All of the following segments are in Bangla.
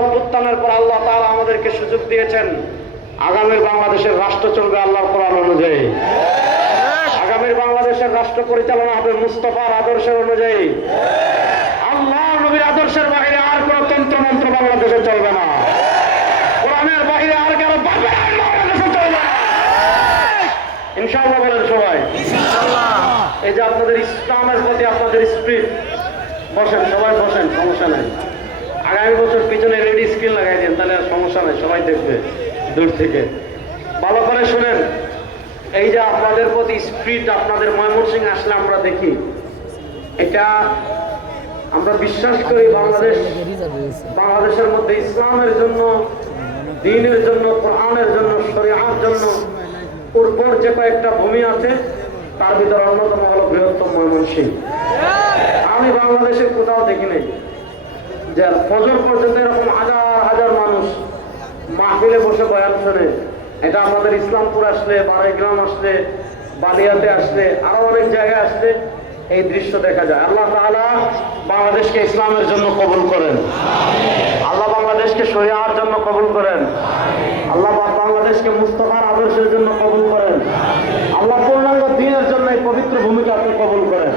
অভ্যুত্থানের পর আল্লাহ তাআলা আমাদেরকে সুযোগ দিয়েছেন, আগামীর বাংলাদেশের রাষ্ট্র চলবে আল্লাহর কোরআন অনুযায়ী। আগামীর বাংলাদেশের রাষ্ট্র পরিচালনা হবে মুস্তফার আদর্শের অনুযায়ী। আল্লাহ নবীর আদর্শের বাইরে আর কোন তন্ত্রমন্ত্র বাংলাদেশে চলবে না। কোরআনের বাইরে আর কারও বাবা বাংলাদেশে চলবে না। ইনশাআল্লাহ বলেন সবাই। এই যে আপনাদের ইসলামের প্রতি আপনাদের স্পিড বসেন, সবাই বসেন, সমস্যা নাই। আগামী বছর পিছনে রেডি স্ক্রিন লাগাই দেন, তাহলে সমস্যা নাই, সবাই দেখবে দূর থেকে। ভালো করে শুনেন, এই যে আপনাদের প্রতি স্পিড আপনাদের ময়মনসিং আসলে আমরা দেখি। এটা আমরা বিশ্বাস করি বাংলাদেশ, বাংলাদেশের মধ্যে ইসলামের জন্য, দিনের জন্য, কোরআনের জন্য, শরিয়ার জন্য উর্বর যে কয়েকটা ভূমি আছে, তার ভিতরে অন্যতম হলো বৃহত্তম ময়মনসিংহ। আমি বাংলাদেশে কোথাও দেখি নাই। যে ফজর পর্যন্ত এরকম হাজার হাজার মানুষ মাহফিলে বসে বয়ান শোনে। এটা আমাদের ইসলামপুর আসলে, বারাইগ্রাম আসলে, বালিয়াতে আসলে, আরও অনেক জায়গায় আসলে এই দৃশ্য দেখা যায়। আল্লাহ তাআলা বাংলাদেশকে ইসলামের জন্য কবুল করেন। আল্লাহ বাংলাদেশকে শরিয়ার জন্য কবুল করেন। আল্লাহ বাংলাদেশকে মুস্তফার আদর্শের জন্য কবুল করেন। আল্লাহ পূর্ণাঙ্গ দিনের জন্য এই পবিত্র ভূমিকা আপনি কবুল করেন।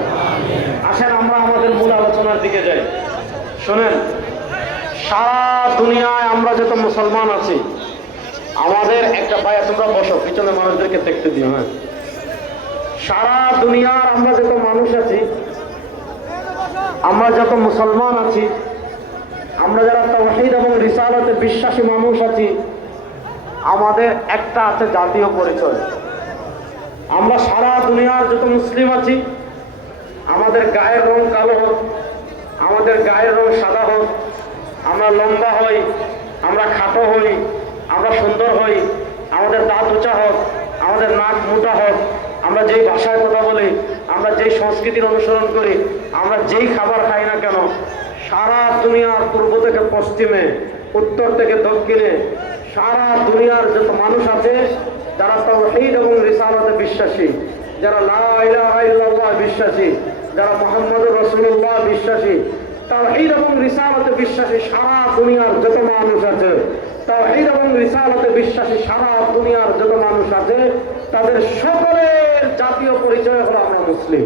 আসেন, আমরা আমাদের মূল আলোচনার দিকে যাই। শোনেন, সারা দুনিয়ায় আমরা যত মুসলমান আছি, আমাদের একটা ভাইয়া তোমরা বসো পিছনে মানুষদেরকে দেখতে দিও হ্যাঁ? সারা দুনিয়ার আমরা যত মানুষ আছি, আমরা যত মুসলমান আছি, আমরা যারা তৌহিদ এবং রিসালতে বিশ্বাসী মানুষ আছি, আমাদের একটা আছে জাতীয় পরিচয়। আমরা সারা দুনিয়ার যত মুসলিম আছি, আমাদের গায়ের রং কালো হোক আমাদের গায়ের রং সাদা হোক, আমরা লম্বা হই, আমরা খাটো হই, আমরা সুন্দর হই, আমাদের দাঁত উঁচা হোক, আমাদের নাক মোটা হোক, আমরা যেই ভাষায় কথা বলি, আমরা যেই সংস্কৃতির অনুসরণ করি, আমরা যেই খাবার খাই না কেন, সারা দুনিয়ার পূর্ব থেকে পশ্চিমে, উত্তর থেকে দক্ষিণে, সারা দুনিয়ার যত মানুষ আছে, যারা তৌহিদ এবং রিসালতে বিশ্বাসী, যারা লা ইলাহা ইল্লাল্লাহ বিশ্বাসী যারা মোহাম্মদ রসুল্লাহ বিশ্বাসী, তাওহীদ এবং রিসালতে বিশ্বাসী সারা দুনিয়ার যত মানুষ আছে, তাওহীদ এবং রিসালতে বিশ্বাসী সারা দুনিয়ার যত মানুষ আছে, তাদের সকলের জাতীয় পরিচয় হলো আমরা মুসলিম।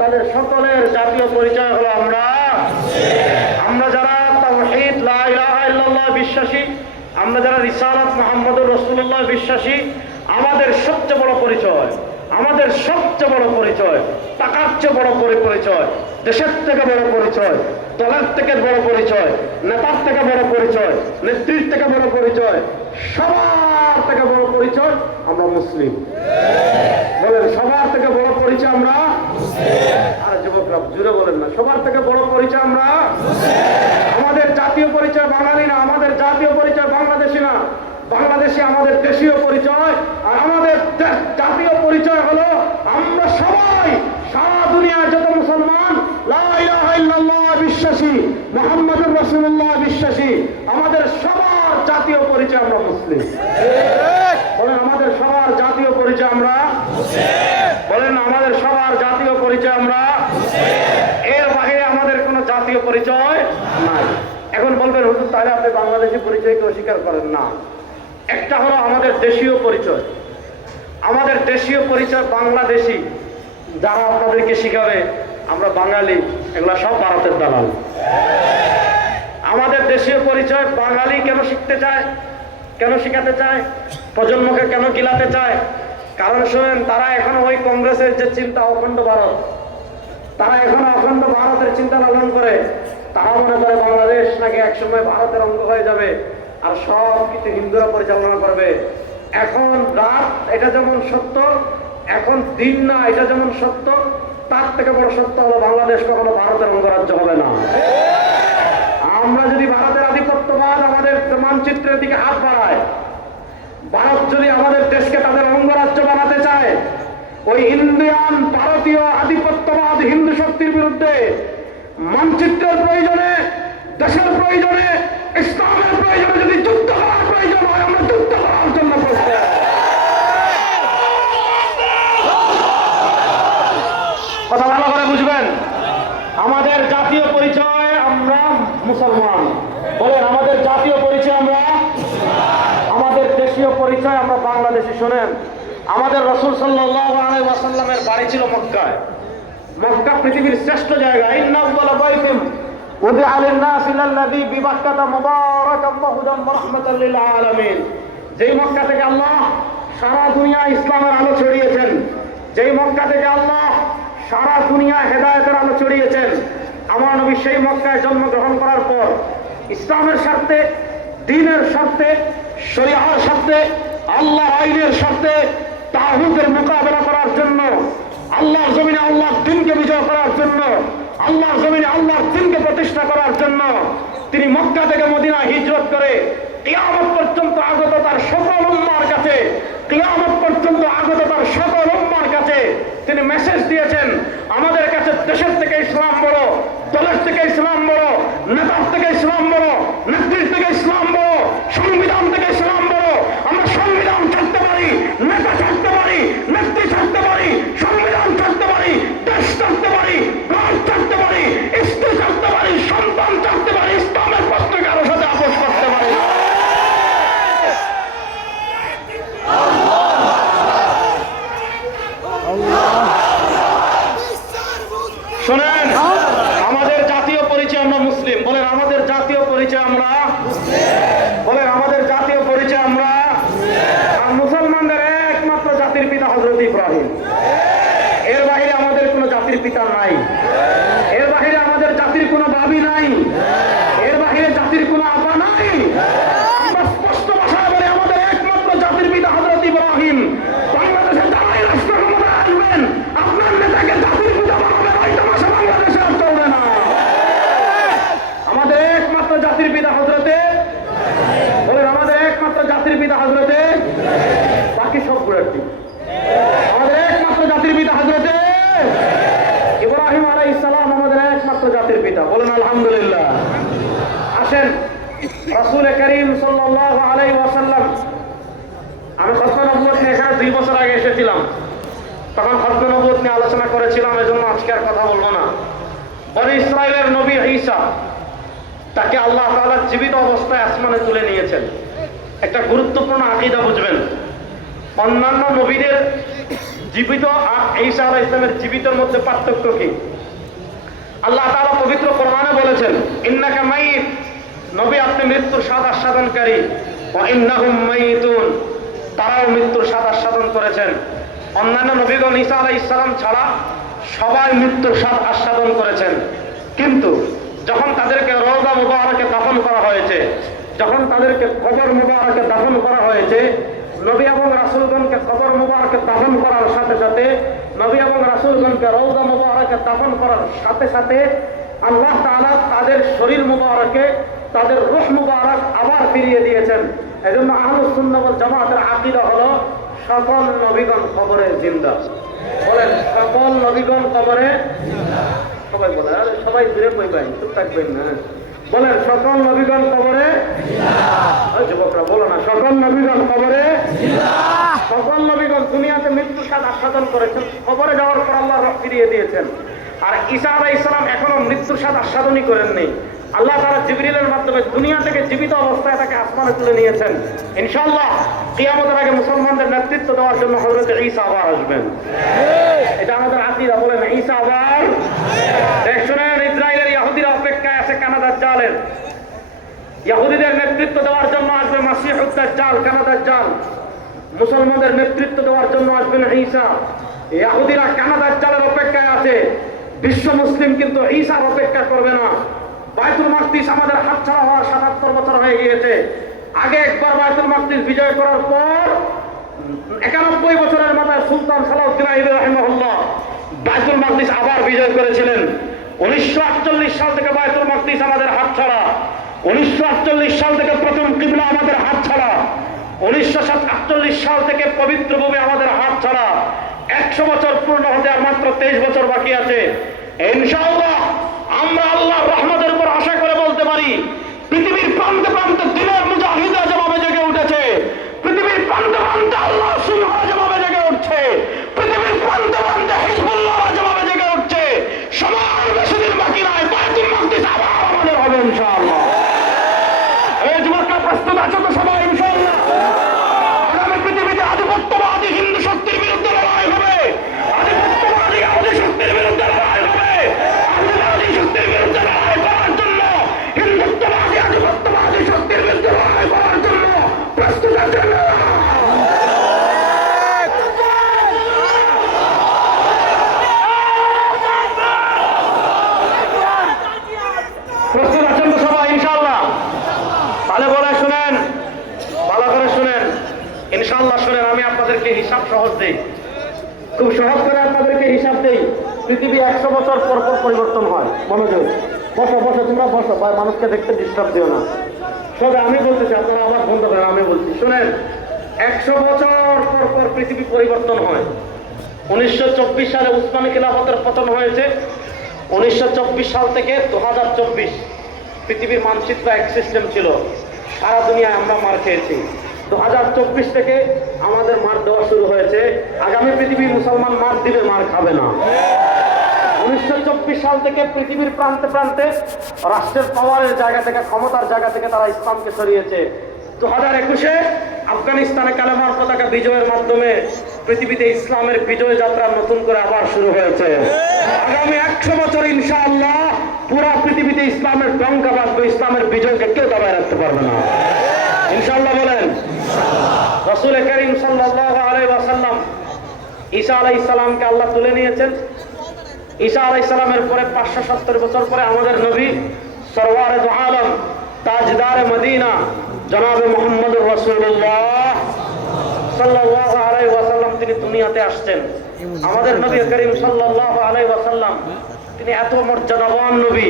তাদের সকলের জাতীয় পরিচয় হলো আমরা আমরা যারা তাওহীদ, লা ইলাহা ইল্লাল্লাহ বিশ্বাসী, আমরা যারা রিসালাত মুহাম্মদুর রাসূলুল্লাহ বিশ্বাসী, আমাদের সবচেয়ে বড় পরিচয় আমাদের সবচেয়ে বড় পরিচয়, টাকার চেয়ে বড় করে পরিচয়, দেশের থেকে বড় পরিচয়, দলের থেকে বড় পরিচয়, নেতার থেকে বড় পরিচয়, নেত্রীর থেকে বড় পরিচয়, সবার থেকে বড় পরিচয় আমরা মুসলিম। বলেন, সবার থেকে বড় পরিচয় আমরা আর যুবকরা জুড়ে বলেন না, সবার থেকে বড় পরিচয় আমরা আমাদের জাতীয় পরিচয় বাঙালি না, আমাদের জাতীয় পরিচয় বাংলাদেশি না। বাংলাদেশে আমাদের দেশীয় পরিচয় আর আমাদের জাতীয় পরিচয় সবাই সারা দুনিয়ার যত মুসলমান বিশ্বাসী, মোহাম্মদুর রাসূলুল্লাহ বিশ্বাসী, আমাদের সবার জাতীয় পরিচয় আমরা মুসলিম। বলেন, আমাদের সবার জাতীয় পরিচয় আমরা বলেন, আমাদের সবার জাতীয় পরিচয় আমরা এর বাইরে আমাদের কোনো জাতীয় পরিচয় নাই। এখন বলবেন, হুজুর, তাহলে আপনি বাংলাদেশি পরিচয়কে অস্বীকার করেন? না। একটা হলো আমাদের দেশীয় পরিচয়। আমাদের দেশীয় পরিচয় বাংলাদেশি। যারা আপনাদেরকে শিখাবে, আমরা বাঙালি, এগুলা সব ভারতের দালাল। আমাদের দেশীয় পরিচয়, বাঙালি কেন শিখতে চায়, কেন শিখাতে চায়, প্রজন্মকে কেন গিলাতে চায়? কারণ শোনেন, তারা এখন ওই কংগ্রেসের যে চিন্তা অখণ্ড ভারত, তারা এখন অখণ্ড ভারতের চিন্তা লালন করে। তারা মনে করে বাংলাদেশ নাকি একসময় ভারতের অঙ্গ হয়ে যাবে, আর সব কিছু হিন্দুরা পরিচালনা করবে। এখন রাত, এটা যেমন সত্য এখন দিন না, এটা যেমন সত্য, তার থেকে বড় সত্য হলো বাংলাদেশ কখনো ভারতের অঙ্গরাজ্য হবে না। আমরা যদি ভারতের আধিপত্যবাদ আমাদের মানচিত্রের দিকে হাত বাড়ায়, ভারত যদি আমাদের দেশকে তাদের অঙ্গরাজ্য বানাতে চায়, ওই ইন্ডিয়ান ভারতীয় আধিপত্যবাদ হিন্দু শক্তির বিরুদ্ধে মানচিত্রের প্রয়োজনে, দেশের প্রয়োজনে, ইসলামের প্রয়োজনে যদি যুদ্ধ করার প্রয়োজন হয় আমরা যুদ্ধ করার জন্য প্রস্তুত কথা ভালো করে বুঝবেন আমাদের জাতীয় পরিচয় আমরা মুসলমান। বলেন, আমাদের জাতীয় পরিচয় আমরা? আমাদের দেশীয় পরিচয় আমরা বাংলাদেশে, শোনেন। আমাদের রসুল সাল্লাহ বাড়ি ছিল মক্কায়। মক্কা পৃথিবীর শ্রেষ্ঠ জায়গা। আলামিন। যেই সারা দুনিয়া ইসলামের আলো ছড়িয়েছেন। যেই সারা দুনিয়া হেদায়েতের আলো ছড়িয়েছেন। আমার নবী সেই মক্কায় জন্মগ্রহণ করার পর ইসলামের স্বার্থে, দিনের স্বার্থে, শরিয়ার স্বার্থে আল্লাহ আইনের স্বার্থে তাহুদের মোকাবেলা করার জন্য, আল্লাহর জমিনে আল্লাহর দিনকে বিজয় করার জন্য, আল্লাহর জমিনে আল্লাহর দিনকে প্রতিষ্ঠা করার জন্য তিনি মক্কা থেকে মদিনা হিজরত করে কিয়ামত পর্যন্ত আগত তার সকল উম্মার কাছে, কিয়ামত পর্যন্ত আগত তার সকল উম্মার কাছে তিনি মেসেজ দিয়েছেন, আমাদের কাছে দেশের থেকে ইসলাম বড় দলের থেকে ইসলাম বড় নেতার থেকে ইসলাম বড় নেত্রীর থেকে ইসলাম বড় সংবিধান থেকে আলাই ইসলাম আমাদের একমাত্র জাতির পিতা। বলেন, আলহামদুলিল্লাহ। আসেন, রাসূল করিম সাল্লাল্লাহু আলাইহি ওয়াসাল্লাম। আমি খতম নবুয়ত নিয়ে এখানে দুই বছর আগে এসেছিলাম। তখন খতম নবুয়ত নিয়ে আলোচনা করেছিলাম, এজন্য আজকে আর কথা বলব না। বনি ইসরায়েলের নবী ঈসা, তাকে আল্লাহ তাআলা জীবিত অবস্থায় আসমানে তুলে নিয়েছেন। একটা গুরুত্বপূর্ণ আকীদা বুঝবেন। অন্যান্য নবীদের জীবিত আর ঈসা আলাইহিস ইসলামের জীবিতের মধ্যে পার্থক্য কি? আল্লাহ তাআলা পবিত্র কোরআনে বলেছেন, ইন্নাকা মাইত। নবী আপনি মৃত্যুর স্বাদ আস্বাদনকারী। ইন্নাহুম তারাও মৃত্যুর স্বাদ আস্বাদন করেছেন। অন্যান্য নবীগণ ঈসা আলাইহিস ইসলাম ছাড়া সবাই মৃত্যুর স্বাদ আস্বাদন করেছেন। কিন্তু যখন তাদেরকে রওজা মুবারকে দাফন করা হয়েছে, যখন তাদেরকে কবর মুবারকে দাফন করা হয়েছে নবী এবং রাসূলগণকে খবর মুবারকে দাফন করার সাথে সাথে, নবী এবং রাসূলগণকে রওজা মুবারকে দাফন করার সাথে সাথে আল্লাহ তাআলা তাদের শরীর মুবারকে, তাদের রূহ মুবারক আবার ফিরিয়ে দিয়েছেন। এই জন্য ওয়াল জামাতের আকীদা হলো, সকল নবীগণ কবরে জিন্দা। বলেন, সকল নবীগণ কবরে সবাই বলে সবাই দূরে কইবেন চুপ থাকবেন না। বলেন সকল নবীগণ কবরে? যুবকরা বলো না সকল নবীগণ কবরে? সকল নবীগণ দুনিয়াতে মৃত্যু স্বাদ আস্বাদন করেছেন কবরে যাওয়ার পর আল্লাহ ফিরিয়ে দিয়েছেন। আর ঈসা আলাইহিস ইসলাম এখনও মৃত্যুর স্বাদ আস্বাদনই করেননি। আল্লাহ তারা জিবরিলের মাধ্যমে দুনিয়া থেকে জীবিত অবস্থায় তাকে আসমানে তুলে নিয়েছেন। ইনশাআল্লাহ কিয়ামতের আগে মুসলমানদের নেতৃত্ব দেওয়ার জন্য হযরত ঈসা আবার আসবেন। এটা আমাদের আকীদা বলেন ঈসা আবার দেখ শুনেন ইসরায়েলের ইহুদিরা অপেক্ষায় কানাডার ইহুদিদের নেতৃত্ব দেওয়ার জন্য আসবে মাসিহুদ্দার জাল কানাডার জাল মুসলমানদের নেতৃত্ব দেওয়ার জন্য আসবেন ঈসা। ইহুদিরা কানাডার জালের অপেক্ষায় আছে? বিশ্ব মুসলিম কিন্তু ঈসার অপেক্ষা করবে না। বাইতুল মাকদিস আমাদের হাতছাড়া হওয়ার সাতাত্তর বছর হয়ে গিয়েছে। আগে একবার বাইতুল মাকদিস বিজয় করার পর একানব্বই বছরের মাথায় সুলতান সালাউদ্দিন আইবি রহমহল্লা বাইতুল মাকদিস আবার বিজয় করেছিলেন। উনিশশো আটচল্লিশ সাল থেকে বাইতুল মাকদিস আমাদের হাত ছাড়া। উনিশশো আটচল্লিশ সাল থেকে প্রথম কিবলা আমাদের হাত ছাড়া। উনিশশো আটচল্লিশ সাল থেকে পবিত্র আমাদের হাত ছাড়া। একশো বছর পূর্ণ হতে মাত্র তেইশ বছর বাকি আছে। ইনশাআল্লাহ, আমরা আল্লাহর রহমতের উপর আশা করে বলতে পারি, পৃথিবীর প্রান্তে প্রান্তে দিনের মুজাহিদা জেগে উঠেছে, পৃথিবীর প্রান্তে আল্লাহ পৃথিবী একশো বছর পর পর পরিবর্তন হয়। মনোযোগ বসো বসো, তোমরা বসো। ভাই, মানুষকে দেখতে ডিস্টার্ব দিও না। তবে আমি বলতেছি আপনারা আবার বন্ধ করেন আমি বলছি, শুনেন, একশো বছর পর পর পৃথিবী পরিবর্তন হয়। উনিশশো চব্বিশ সালে উসমানী খিলাফতের পতন হয়েছে। উনিশশো চব্বিশ সাল থেকে দু হাজার চব্বিশ পৃথিবীর মানচিত্র এক সিস্টেম ছিল। সারা দুনিয়ায় আমরা মার খেয়েছি। দু হাজার চব্বিশ থেকে আমাদের মার দেওয়া শুরু হয়েছে। আগামী পৃথিবী মুসলমান মার দিবে, মার খাবে না। উনিশশো চব্বিশ সাল থেকে পৃথিবীর প্রান্তে প্রান্তে রাষ্ট্রের পাওয়ারের জায়গা থেকে, ক্ষমতার জায়গা থেকে তারা ইসলামকে সরিয়েছে। দু হাজার একুশে আফগানিস্তানে কালেমার পতাকা বিজয়ের মাধ্যমে পৃথিবীতে ইসলামের বিজয় যাত্রা নতুন করে আবার শুরু হয়েছে। আগামী একশো বছর ইনশাআল্লাহ পুরা পৃথিবীতে ইসলামের ডঙ্কা বাঁধবে, ইসলামের বিজয়কে কেউ দাবায় রাখতে পারবে না। ইনশাআল্লাহ বলেন, রসুল করিম সাল্লাহ আলাই ওয়াসাল্লাম ঈসা আলাই ইসলামকে আল্লাহ তুলে নিয়েছেন। ঈসা আলাই ইসলামের পরে পাঁচশো সত্তর বছর পরে আমাদের নবী সরওয়ার আলম তাজদার মদিনা জনাবে মোহাম্মদ রসুল্লাহ সাল্লাহ আলাই ওয়াসাল্লাম তিনি দুনিয়াতে আসছেন। আমাদের নবী করিম সাল্লাহ আলাই ওয়াসাল্লাম তিনি এত মর্যাদাবান নবী।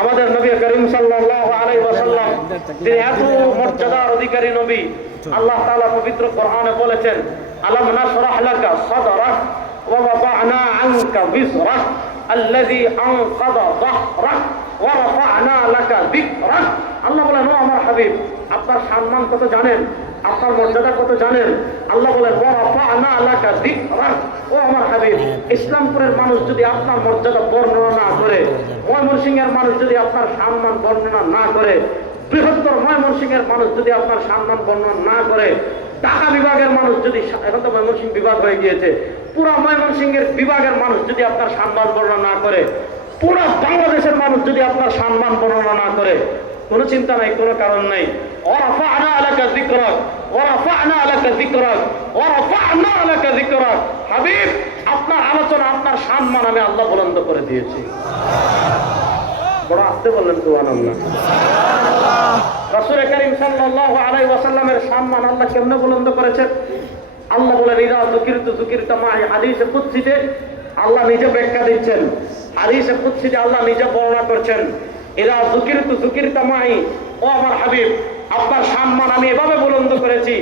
আমাদের নবী করিম সাল্লাহ আলাই ওয়াসাল্লাম তিনি এত মর্যাদার অধিকারী নবী। আল্লাহ তাআলা পবিত্র কোরআনে বলেছেন, আলাম নাশরাহ লাকা সাদরাক? ওয়া ওয়াদা'না আনকা বিজরাক الذي أنقض ظهرك ورفعنا لك ذكرك আল্লাহ বলেন ও আমার হাবিব আপনার সম্মান কত জানেন আপনার মর্যাদা কত জানেন আল্লাহ বলেন ওয়ারাফা'না লাকা যিকরাক ও আমার হাবিব ইসলামপুরের মানুষ যদি আপনার মর্যাদা বর্ণনা না করে ময়মনসিংহের মানুষ যদি আপনার সম্মান বর্ণনা না করে বৃহত্তর ময়মনসিংহের মানুষ যদি আপনার সম্মান বর্ণনা না করে ঢাকা বিভাগের মানুষ যদি এখন তো ময়মনসিংহ বিভাগ হয়ে গিয়েছে পুরো ময়মনসিংহের বিভাগের মানুষ যদি আপনার সম্মান বর্ণনা না করে, পুরো বাংলাদেশের মানুষ যদি আপনার সম্মান বর্ণনা না করে, কোনো চিন্তা নাই, কোনো কারণ নাই। আপনার আলোচনা, আপনার সম্মান আমি আল্লাহ বুলন্দ করে দিয়েছি। আসতে সম্মান আল্লাহ কেমনে বুলন্দ করেছেন? আল্লাহ বলেন, ইদা যুকিরতু যুকিরতা মাই হাদিসে কুদসিতে আল্লাহ নিজে ব্যাখ্যা দিচ্ছেন। হাদিসে কুদসিতে আল্লাহ নিজে বর্ণনা করছেন, ইদা যুকিরতু যুকিরতা মাই ও আমার হাবিব, আপনার সম্মান আমি এভাবে বুলন্দ করেছি।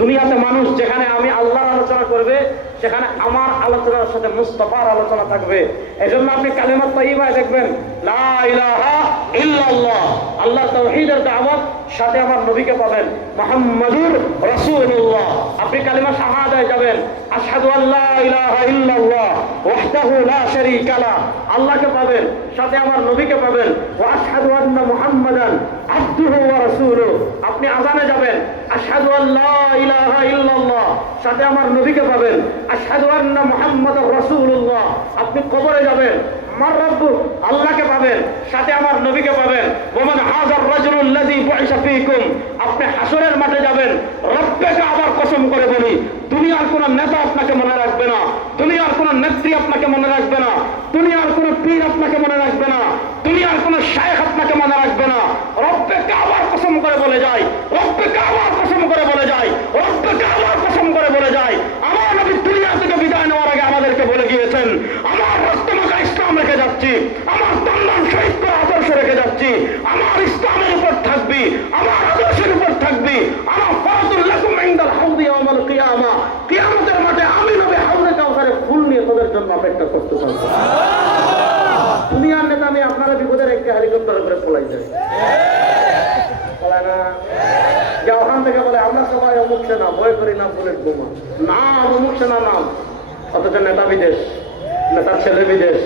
দুনিয়াতে মানুষ যেখানে আমি আল্লাহর আলোচনা করবে, সেখানে আমার আলোচনার সাথে মুস্তফার আলোচনা থাকবে। এজন্য আপনি কালিমাত তাইবায় দেখবেন, লা ইলাহা ইল্লাল্লাহ। আল্লাহ তাওহীদের দাওয়াত সাথে আমার নবীকে পাবেন মুহাম্মাদুর রাসূলুল্লাহ। আপনি কালিমা শাহাদায় যাবেন। আশহাদু আল্লা ইলাহা ইল্লাল্লাহ, ওয়াহদাহু লা শারীকা লা আল্লাহকে পাবেন, সাথে আমার নবীকে পাবেন। ওয়া আশহাদু আন্না মুহাম্মাদান আবদুহু ওয়া রাসূলুহু। আপনি আজানে যাবেন। আশহাদু আল্লা ইলাহা ইল্লাল্লাহ, সাথে আমার নবীকে পাবেন। আশহাদু আন্না মুহাম্মাদুর রাসূলুল্লাহ, আপনি কবরে যাবেন। আমার রব্বু, আল্লাহকে পাবেন, সাথে আমার নবীকে পাবেন। ওমান হাজার রাজুল্লাযী বুইসা ফীকুম, আপনি হাসরের মাঠে যাবেন, রব্বেকে আবার কসম করে বলি, দুনিয়ার কোন নেতা আপনাকে মনে রাখবে না, দুনিয়ার কোন নেত্রী আপনাকে মনে রাখবে না, দুনিয়ার কোন পীর আপনাকে মনে রাখবে না, দুনিয়ার কোন শায়েখ আপনাকে মনে রাখবে না। রব্বেকে আবার কসম করে বলে যায়, রব্বেকে আবার কসম করে বলে যায়, রব্বেকে আবার কসম করে বলে যায় আমার নবী দুনিয়া থেকে বিদায় নেওয়ার আগে আমাদেরকে বলে গিয়েছেন আমার রক্তমাখা ইসলাম রেখে যাচ্ছি, আমার তন্নান শহীদ আদর্শ রেখে যাচ্ছি, আমার ইসলামের উপর থাকবি, আমার আদর্শের উপর থাকবি, আমার ফরদুল্লাকুম ইনদাল হাউদি ইয়াউমাল কিয়ামা। কিয়ামতের মাঠে আমি নবী হাউদে কাউসারে ফুল নিয়ে তোদের জন্য অপেক্ষা করতে পারব। দুনিয়ার নেতা আমি আপনারা বিপদের একটা হেলিকপ্টার করে পলাই যায় না। থেকে বলে, আমরা সবাই অমুক সেনা, ভয় করি না বুলেট বোমা। সেনা নাম। অথচ নেতা বিদেশ, নেতার ছেলে বিদেশ।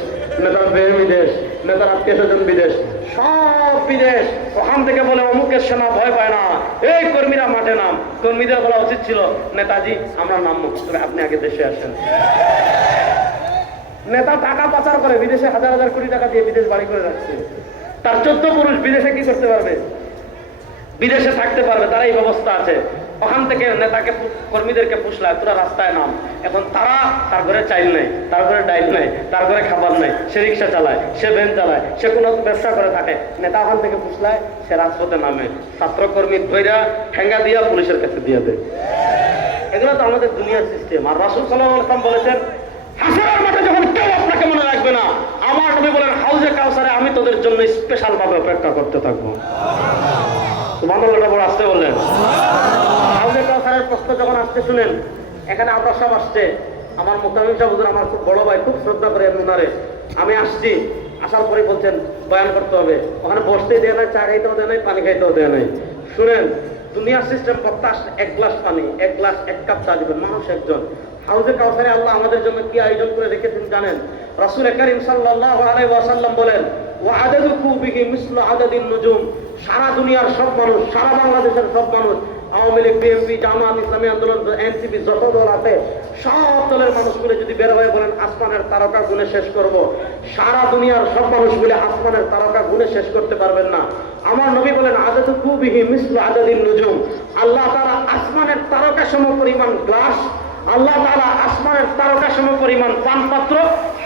আগে দেশে নেতা টাকা পাচার করে, বিদেশে হাজার হাজার টাকা দিয়ে বিদেশ বাড়ি করে রাখছে। তার চোদ্দ পুরুষ বিদেশে কি করতে পারবে? বিদেশে থাকতে পারবে, তার এই ব্যবস্থা আছে। ওখান থেকে নেতাকে কর্মীদেরকে পুষলায় তোরা রাস্তায় নাম। এখন তারা তার ঘরে চাইল নেই, তার ঘরে ডাইল নেই, তার ঘরে খাবার নেই, সে রিক্সা চালায়, সে ভ্যান চালায়, সে কোনো ব্যবসা করে থাকে। নেতা ওখান থেকে পুষলায়, সে রাজপথে নামে। ছাত্রকর্মী ধৈরা ঠেঙ্গা দিয়া পুলিশের কাছে দিয়ে দেয়। এগুলো তো আমাদের দুনিয়ার সিস্টেম আর রাসুল সাল্লাম বলেছেন হাসিনার মাঠে যখন কেউ আপনাকে মনে রাখবে না, আমার নবী বলেন, হাউজে কাউসারে আমি তোদের জন্য স্পেশাল ভাবে অপেক্ষা করতে থাকব। সুবহানাল্লাহটা বড় আসতে বললেন। হাউজে কাউসারের প্রশ্ন যখন আসতে শুনেন, এখানে আমরা সব আসছে। আমার মোতামিম সাহেব হুজুর আমার খুব বড় ভাই, খুব শ্রদ্ধা করে এমনারে আমি আসছি, আসার পরে বলছেন, বয়ান করতে হবে। ওখানে বসতে দেয় নাই, চা খাইতেও দেয় নাই, পানি খাইতেও দেয় নাই। শুনেন, দুনিয়ার সিস্টেম বত্তাস এক গ্লাস পানি, এক গ্লাস, এক কাপ চা দিবেন, মানুষ একজন। হাউজে কাউসারে আল্লাহ আমাদের জন্য কি আয়োজন করে রেখেছেন জানেন? রাসূল করিম সাল্লাল্লাহু আলাইহি ওয়াসাল্লাম বলেন ওয়া আদাদু কুবিহি মিসলু আদাদিন নুজুম। সারা দুনিয়ার সব মানুষ, সারা বাংলাদেশের সব মানুষ আওয়ামী লীগ, বিএনপি, জামাত, ইসলামী আন্দোলন, এনসিপি, যত দল আছে, সব দলের মানুষগুলো যদি বের হয়ে বলেন, আসমানের তারকা গুণে শেষ করব। সারা দুনিয়ার সব মানুষগুলো আসমানের তারকা গুণে শেষ করতে পারবেন না। আমার নবী বলেন আদাদু কুবিহি মিসলু আদাদিন নুজুম। আল্লাহ তারা আসমানের তারকা সম পরিমাণ গ্লাস, আল্লাহ তারা আসমানের তারকা সম পরিমাণ পানপাত্র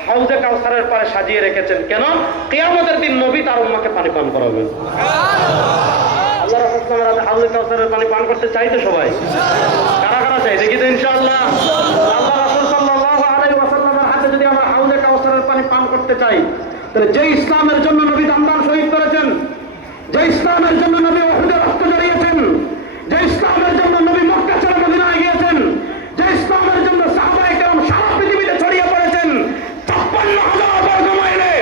হাউজে কাউসারের পারে সাজিয়ে রেখেছেন। কেন? কেয়ামতের দিন নবী তার উম্মাকে পানি পান করাবেন। আল্লাহ রাসূলের হাতে কাউসারের পানি পান করতে চাইতো সবাই। কারা কারা চাই দেখি তো ইনশাআল্লাহ। আল্লাহ পানি করতে চাই, তাহলে যে ইসলামের জন্য নবী দামদান শহীদ করেছেন, যে ইসলামের জন্য নবী ওহুদে রক্ত জড়িয়েছেন, যে ইসলামের জন্য নবী মক্কা ছেড়ে মদিনায় গিয়েছেন যে ইসলামের জন্য সাহাবায়ে কেরাম সারা পৃথিবীতে ছড়িয়ে পড়েছেন ছাপ্পান্ন হাজার বর্গ মাইলে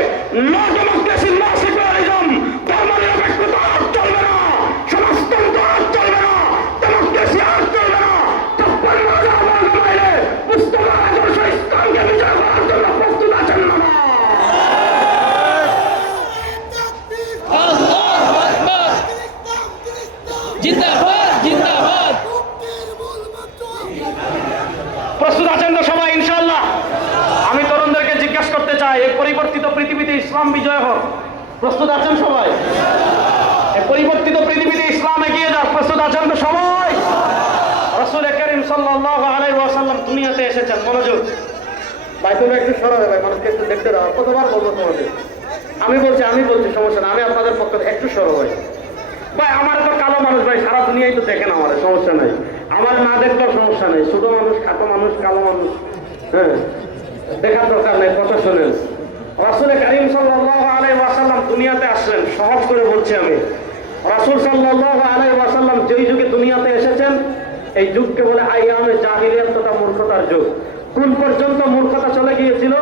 নো ডেমোক্রেসি নো সেকুলারিজম ধর্ম নিরপেক্ষতা আর চলবে না সমাজতন্ত্র আর চলবে না ডেমোক্রেসি আর চলবে না ছাপ্পান্ন হাজার বর্গ মাইলে মুস্তফা আদর্শ ইসলামকে বিজয় করার জন্য প্রস্তুত আছেন না আল্লাহু আকবার জিন্দাবাদ জিন্দাবাদ প্রস্তুত আছেন তো সবাই ইনশাআল্লাহ আমি তরুণদেরকে জিজ্ঞাসা করতে চাই এই পরিবর্তিত পৃথিবীতে ইসলাম বিজয় হোক প্রস্তুত আছেন সবাই এই পরিবর্তিত পৃথিবীতে ইসলাম এগিয়ে যাক প্রস্তুত আছেন তো সবাই রসুল করিম সাল্লাল্লাহু আলাইহি ওয়াসাল্লাম দুনিয়াতে এসেছেন মনোযোগ। ভাই, তুমি একটু সরাবে ভাই, মানুষকে একটু দেখতে দাও। কতবার বলব তোমাদের আমি বলছি আমি বলছি, সমস্যা না, আমি আপনাদের পক্ষ একটু সরো ভাই। ভাই, আমার তো কালো মানুষ ভাই, সারা দুনিয়ায় তো দেখেন আমার, সমস্যা নাই। আমার না দেখলেও সমস্যা নেই ছোট মানুষ, খাটো মানুষ, কালো মানুষ হ্যাঁ। দেখার দরকার নেই, কথা শোনেন। রাসুল করিম সাল্লাল্লাহু আলাইহি ওয়াসাল্লাম দুনিয়াতে আসলেন, সহজ করে বলছি আমি। রাসূল সাল্লাল্লাহু আলাইহি ওয়াসাল্লাম যেই যুগে দুনিয়াতে এসেছেন এই যুগকে বলে আইয়ামে জাহিলিয়াত তথা মূর্খতার যুগ। কোন পর্যন্ত মূর্খতা চলে গিয়েছিল?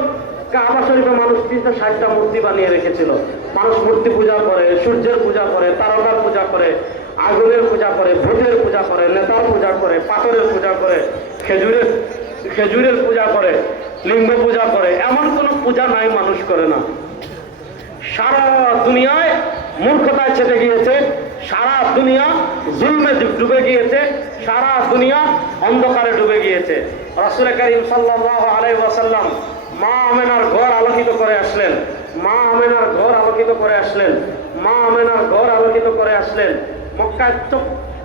কাবা শরীফে মানুষ তিনশো ষাটটা মূর্তি বানিয়ে রেখেছিল। মানুষ মূর্তি পূজা করে, সূর্যের পূজা করে, তারকার পূজা করে, আগুনের পূজা করে, ভূতের পূজা করে, নেতার পূজা করে, পাথরের পূজা করে, খেজুরের খেজুরের পূজা করে, লিঙ্গ পূজা করে, এমন কোনো পূজা নাই মানুষ করে না। সারা দুনিয়ায় মূর্খতায় ছেটে গিয়েছে। সারা দুনিয়া জুলমে ডুবে গিয়েছে, সারা দুনিয়া অন্ধকারে ডুবে গিয়েছে। রাসুল করিম সাল্লাহ আলাই মা আমেনার ঘর আলোকিত করে আসলেন। মা আমেনার ঘর আলোকিত করে আসলেন। মা আমেনার ঘর আলোকিত করে আসলেন। মক্কায়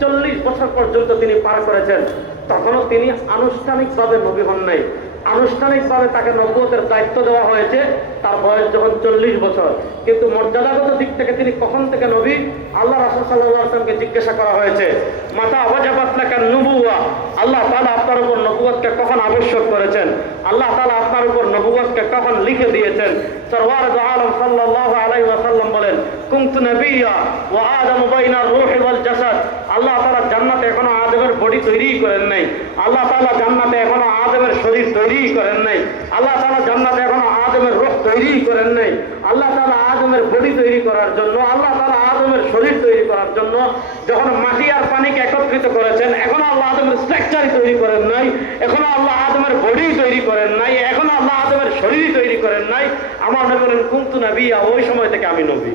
চল্লিশ বছর পর্যন্ত তিনি পার করেছেন। তখনও তিনি আনুষ্ঠানিকভাবে নবী হন নাই। আনুষ্ঠানিকভাবে তাকে নবুয়তের দায়িত্ব দেওয়া হয়েছে। তার বয়স যখন চল্লিশ বছর। কিন্তু মর্যাদাগত দিক থেকে তিনি কখন থেকে নবী? আল্লাহ রাসুল সাল্লাহ জিজ্ঞাসা করা হয়েছে। মাতা আবাজাবাতলাকার নবুয়া আল্লাহ তালা আপনার উপর নবুয়তকে কখন আবশ্যক করেছেন? আল্লাহ তালা আপনার উপর নবুয়তকে কখন লিখে দিয়েছেন? সরওয়ার আলম সাল্লাল্লাহু আলাইহি ওয়াসাল্লাম বলেন কুনতু নবিয়্যা ওয়া আদামু রূহি ওয়াল জাসাদ। আল্লাহ তাআলা জান্নাতে এখনও বডি তৈরি করেন নাই। আল্লাহ তাআলা জান্নাতে এখনও আদমের শরীর তৈরি করেন নাই। আল্লাহ তালা জান্নাতে এখনও আদমের রোগ তৈরি করেন নাই। আল্লাহ তাআলা আদমের বডি তৈরি করার জন্য, আল্লাহ তালা আদমের শরীর তৈরি করার জন্য যখন মাটি আর পানিকে একত্রিত করেছেন, এখনও আল্লাহ আদমের স্ট্রাকচার তৈরি করেন নাই। এখনও আল্লাহ আদমের বডি তৈরি করেন নাই। এখনও আল্লাহ আদমের শরীর তৈরি করেন নাই। আমার নবী বলেন, কুন্তু নবিয়া? ওই সময় থেকে আমি নবী।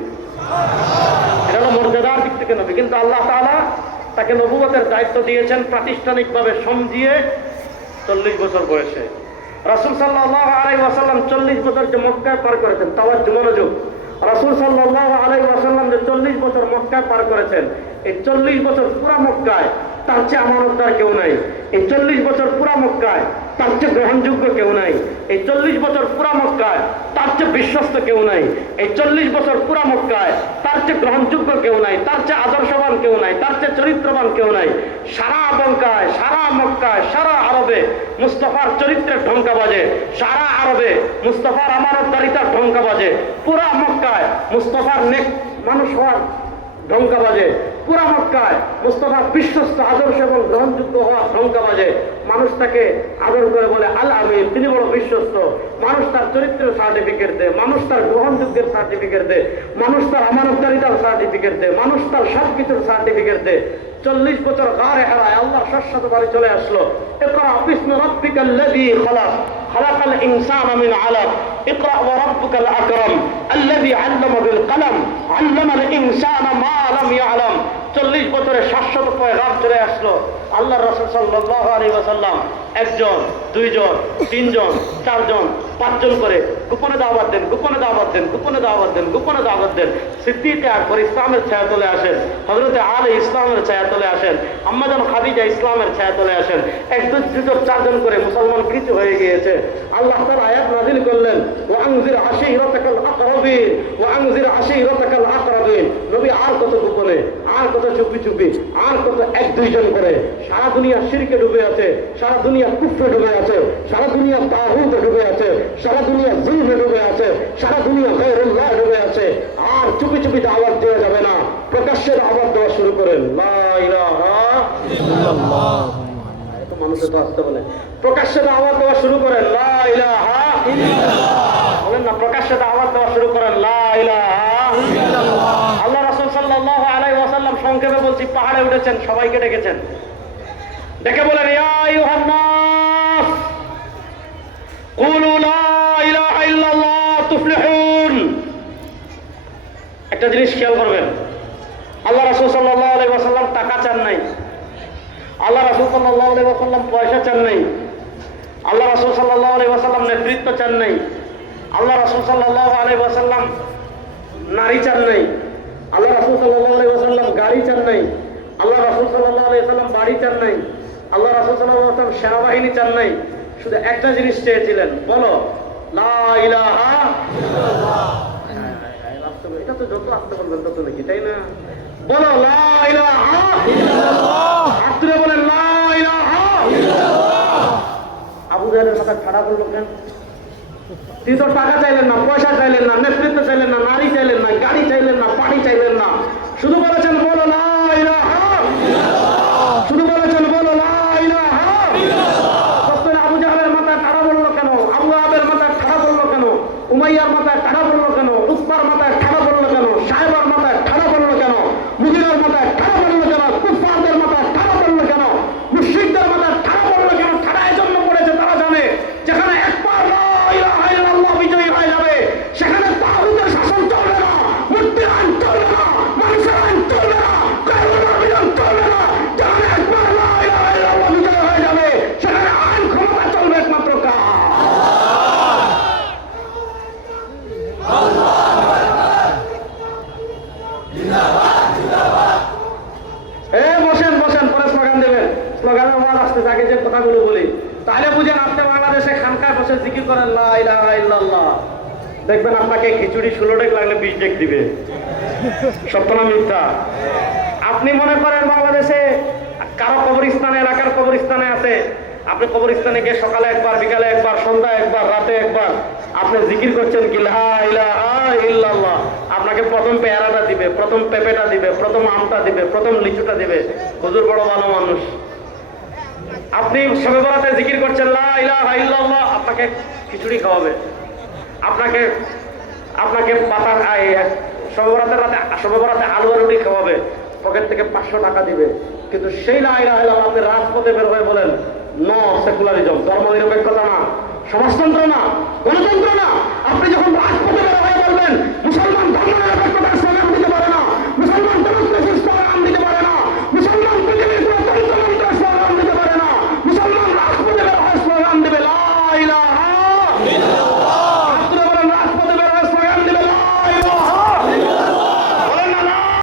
এটা হলো মর্যাদার দিক থেকে নবী। কিন্তু আল্লাহ তাআলা তাকে নবুবতের দায়িত্ব দিয়েছেন প্রাতিষ্ঠানিকভাবে সমঝিয়ে চল্লিশ বছর বয়সে। রাসুল সাল্লাহ আলাই ওয়াসাল্লাম চল্লিশ বছর যে মক্কায় পার করেছেন তাওয়ার মনোযোগ। রাসুল সাল্লাহ আলাই ওয়াসাল্লাম যে চল্লিশ বছর মক্কায় পার করেছেন, এই চল্লিশ বছর পুরা মক্কায় তার চেয়ে আমানতদার কেউ নাই। এই চল্লিশ বছর পুরা মক্কায় তার চেয়ে গ্রহণযোগ্য কেউ নাই। এই চল্লিশ বছর পুরা মক্কায় তার চেয়ে বিশ্বস্ত কেউ নাই। এই চল্লিশ বছর পুরা মক্কায় তার চেয়ে গ্রহণযোগ্য কেউ নাই, তার চেয়ে আদর্শবান কেউ নাই, তার চেয়ে চরিত্রবান কেউ নাই। সারা বঙ্কায় সারা মক্কায়, সারা আরবে মুস্তফার চরিত্রের ঢঙ্কা বাজে। সারা আরবে মুস্তফার আমানতদারিতার ঢঙ্কা বাজে। পুরা মক্কায় মুস্তফার নেক মানুষ হওয়ার ঢঙ্কা বাজে। পুরা মক্কায় মুস্তফা বিশ্বস্ত আদর্শ এবং গ্রহণযোগ্য হওয়ার ঢঙ্কা বাজে মানুষ তাকে আদর করে বলে আল আমিন তিনি বড় বিশ্বস্ত মানুষ তার চরিত্রের সার্টিফিকেট দেয় মানুষ তার গ্রহণযোগ্যের সার্টিফিকেট দেয় মানুষ তার আমানতদারিতার সার্টিফিকেট দেয় মানুষ তার সব কিছুর সার্টিফিকেট দেয় চল্লিশ বছর গাড়ে হারায় আল্লাহ শস্যত বাড়ি চলে আসলো اقرأ باسم ربك الذي خلق خلق الإنسان من علق اقرأ وربك الأكرم الذي علم بالقلم علم الإنسان ما لم يعلم চল্লিশ বছরে শাশ্বত পয়গাম চলে আসলো। আল্লাহ রসুল সাল্লাহ আলী ওসাল্লাম একজন, দুইজন, তিনজন, চারজন, পাঁচজন করে গোপনে দাওয়াত দেন, গোপনে দাওয়াত দেন, গোপনে দাওয়াত দেন, গোপনে দাওয়াত দেন। সিদ্দিতে আকবর ইসলামের ছায়া তলে আসেন হজরতে আলে ইসলামের ছায়া তলে আসেন আম্মাজান খাদিজা ইসলামের ছায়া তলে আসেন। একজন দুজন চারজন করে মুসলমান কিছু হয়ে গিয়েছে। আল্লাহ তার আয়াত নাজিল করলেন ওয়াংজির আশি আশিরতাকাল আকরাবিন ওয়াংজির আশিরতাকাল আকরাবিন নবী আর কত গোপনে, আর কত চুপি চুপি, আর কত এক দুইজন করে। সারা দুনিয়া শিরকে ডুবে আছে, সারা দুনিয়া কুফরে ডুবে আছে, সারা দুনিয়া তাহুতে ডুবে আছে, সারা দুনিয়া জুলমে ডুবে আছে, সারা দুনিয়া গায়রুল্লাহ ডুবে আছে। আর চুপি চুপি দাওয়াত দেওয়া যাবে না। প্রকাশ্যে দাওয়াত দেওয়া শুরু করেন। মানুষের তো আসতে বলে। প্রকাশ্যে দাওয়াত দেওয়া শুরু করেন। লা ইলাহা বলেন না, প্রকাশ্যে দাওয়াত দেওয়া শুরু করেন। লা ইলাহা আল্লাহ রাসূল সাল্লাল্লাহু আলাইহি ওয়াসাল্লাম সংক্ষেপে বলছি, পাহাড়ে উঠেছেন, সবাইকে ডেকেছেন। ডেকে বলেন একটা জিনিস খেয়াল করবেন, আল্লাহ রাসূল সাল্লাল্লাহু আলাইহি ওয়াসাল্লাম টাকা চান নাই। আল্লাহ রাসূল সাল্লাল্লাহু আলাইহি ওয়াসাল্লাম পয়সা চান নাই। আল্লাহ রাসূল সাল্লাল্লাহু আলাইহি ওয়াসাল্লাম নেতৃত্ব চান নাই। আল্লাহ রাসূল সাল্লাল্লাহু আলাইহি ওয়াসাল্লাম নারী চান নাই। আল্লাহ রাসূল ওয়াসাল্লাম গাড়ি চান নাই। আল্লাহ রাসূল আলাইহি বাড়ি চান নাই। আল্লাহ রাসূল ওয়াসাল্লাম সেনাবাহিনী চান নাই। শুধু একটা জিনিস চেয়েছিলেন, বলো যত আসতে বলবেন তত নাকি, তাই না? বলো বলেন আবু জাহেলের মাথায় ঠাড়া করল কেন? তিনি তো টাকা চাইলেন না, পয়সা চাইলেন না, নেতৃত্ব চাইলেন না, নারী চাইলেন না, গাড়ি চাইলেন না পানি চাইলেন না। শুধু বলেছেন, বলো লা ইলাহা শুধু বলেছেন বলো লা ইলাহা তখন আবু জাহেলের মাথায় ঠাড়া বলল কেন আবু আবের মাথায় ঠাড়া বলল কেন উমাইয়ার মাথায় ঠাড়া বলল কেন উসমার মাথায় ঠাড়া বলল কেন সাহেবার মাথায় ঠাড়া বলল কেন মুহিরের মাথায় ঠাড়া বলল কেন কুফারদের মাথায় ঠাড়া বলল কেন মুশরিকদের মাথায় ঠাড়া বলল কেন ঠাড়া এজন্য পড়েছে তারা জানে যেখানে একবার লা ইলাহা ইল্লাল্লাহ বিজয়ী হয়ে যাবে সেখানে তাহুদের শাসন চলবে না মূর্তির আইন চলবে না মানুষের আইন চলবে না কারণ অভিযান চলবে না যেখানে একবার লা ইলাহা ইল্লাল্লাহ বিজয়ী হয়ে যাবে সেখানে আইন ক্ষমতা চলবে একমাত্র কার এ বসেন বসেন পরে স্লোগান দেবেন স্লোগানের আওয়াজ আসতে আগে যে কথাগুলো বলি তাহলে বুঝেন আপনি বাংলাদেশে খানকায় বসে জিকির করেন লা ইলাহা ইল্লাল্লাহ দেখবেন আপনাকে খিচুড়ি ষোলো ডেক লাগলে বিশ ডেক দিবে সত্য না মিথ্যা? আপনি মনে করেন বাংলাদেশে কারও কবরস্থানে, এলাকার কবরস্থানে আছে? আপনি কবরস্থানে গিয়ে সকালে একবার, বিকালে একবার সন্ধ্যা একবার, রাতে একবার আপনি জিকির করছেন কি ইল্লাল্লাহ আপনাকে প্রথম পেয়ারাটা দিবে, প্রথম পেঁপেটা দিবে, প্রথম আমটা দিবে, প্রথম লিচুটা দিবে। হুজুর বড় ভালো মানুষ। আপনি সবে বরাতে জিকির করছেন, লা আপনাকে খিচুড়ি খাওয়াবে। আপনাকে আপনাকে পাতার সবে বরাতের রাতে সবে বরাতে আলু রুটি খাওয়াবে, পকেট থেকে পাঁচশো টাকা দিবে। কিন্তু সেই লা ইলাহা ইল্লাল্লাহ আপনি রাজপথে বের হয়ে বলেন, ন, সেকুলারিজম, ধর্ম নিরপেক্ষতা না, সমাজতন্ত্র না, গণতন্ত্র না। আপনি যখন রাজপথে